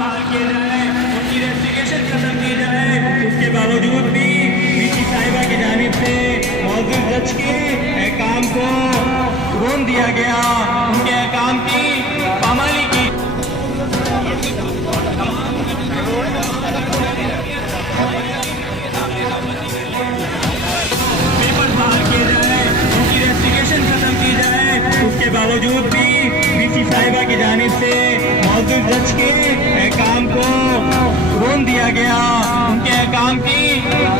बहाल किए जाए, उनकी रेस्ट्रिक्शन खत्म की जाए। उसके बावजूद भी वीसी साहिबा की जानिब से मौजूद जज के अहकाम को रोन दिया गया, उनके अहकाम की पामाली की। पेपर बहाल किए जाए, उनकी रेस्ट्रिक्शन खत्म की जाए। उसके बावजूद भी वीसी साहिबा की जानिब से मौजूद जज के अहकाम को रोन दिया गया, उनके अहकाम की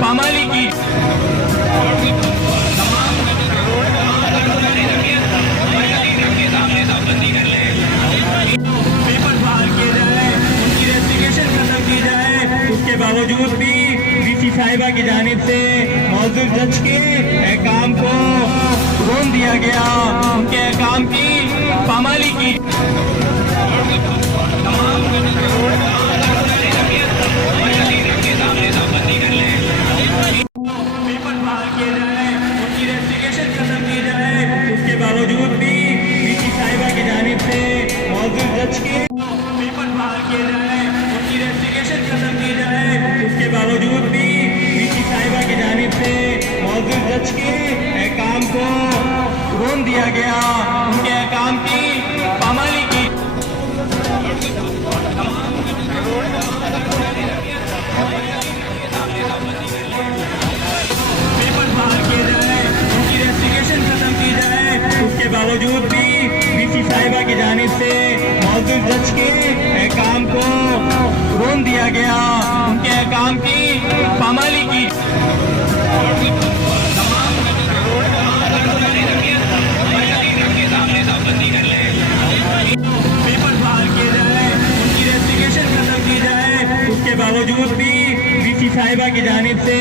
पामाली की। पेपर बहाल किए जाए, उनकी रेस्ट्रिक्शन खत्म की जाए। उसके बावजूद भी वीसी साहिबा की जानिब से मौजूद जज के अहकाम को रोन दिया गया, उनके अहकाम की पामाली की। पेपर बहाल किए जाए, उनकी रेस्ट्रिक्शन खत्म की जाए। उसके बावजूद भी वीसी साहिबा की जानिब से मौजूद जज के पेपर बहाल किए जाए, उनकी रेस्ट्रिक्शन खत्म की जाए। उसके बावजूद भी वीसी साहिबा की जानिब से मौजूद जज के अहकाम को रोन दिया गया, उनके अहकाम की पामाली की। पेपर बहाल किए जाए, उनकी रेस्ट्रिक्शन खत्म की जाए। उसके बावजूद भी वीसी साहिबा की जानिब से मौजूद जज के अहकाम को रोन दिया गया, उनके अहकाम की पामाली की। पेपर बहाल किए जाए, उनकी रेस्ट्रिक्शन खत्म की जाए। उसके बावजूद भी वीसी साहिबा की जानिब से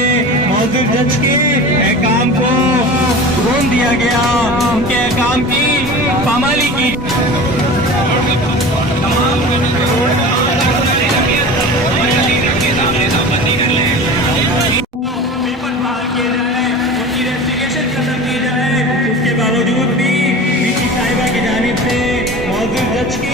मौजूद जज के अहकाम को रोन दिया गया, उनके अहकाम की पामाली की। पेपर बहाल किए जाए, उनकी रेस्ट्रिक्शन खत्म की जाए। उसके बावजूद भी वीसी साहिबा की जानिब से मौजूद जज के